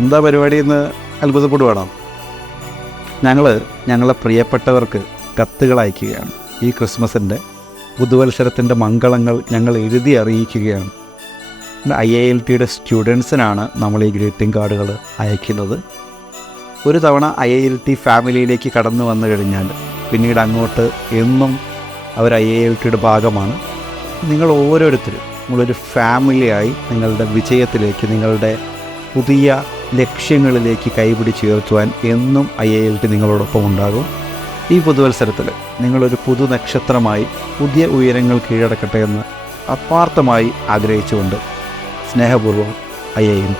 എന്താ പരിപാടി എന്ന് അത്ഭുതപ്പെടുവാണോ? ഞങ്ങളെ പ്രിയപ്പെട്ടവർക്ക് കത്തുകൾ അയക്കുകയാണ്. ഈ ക്രിസ്മസിൻ്റെ പുതുവത്സരത്തിൻ്റെ മംഗളങ്ങൾ ഞങ്ങൾ എഴുതി അറിയിക്കുകയാണ്. IILTയുടെ സ്റ്റുഡൻസിനാണ് നമ്മൾ ഈ ഗ്രീറ്റിംഗ് കാർഡുകൾ അയക്കുന്നത്. ഒരു തവണ IILT ഫാമിലിയിലേക്ക് കടന്നു വന്നു കഴിഞ്ഞാൽ പിന്നീട് അങ്ങോട്ട് എന്നും അവർ IILTയുടെ ഭാഗമാണ്. നിങ്ങൾ ഓരോരുത്തരും നിങ്ങളൊരു ഫാമിലിയായി നിങ്ങളുടെ വിജയത്തിലേക്ക്, നിങ്ങളുടെ പുതിയ ലക്ഷ്യങ്ങളിലേക്ക് കൈപിടിച്ചുയർത്തുവാൻ എന്നും IILT നിങ്ങളോടൊപ്പം ഉണ്ടാകും. ഈ പുതുവത്സരത്തിൽ നിങ്ങളൊരു പുതു നക്ഷത്രമായി പുതിയ ഉയരങ്ങൾ കീഴടക്കട്ടെ എന്ന് ആത്മാർത്ഥമായി ആഗ്രഹിച്ചുകൊണ്ട് സ്നേഹപൂർവ്വം IILT.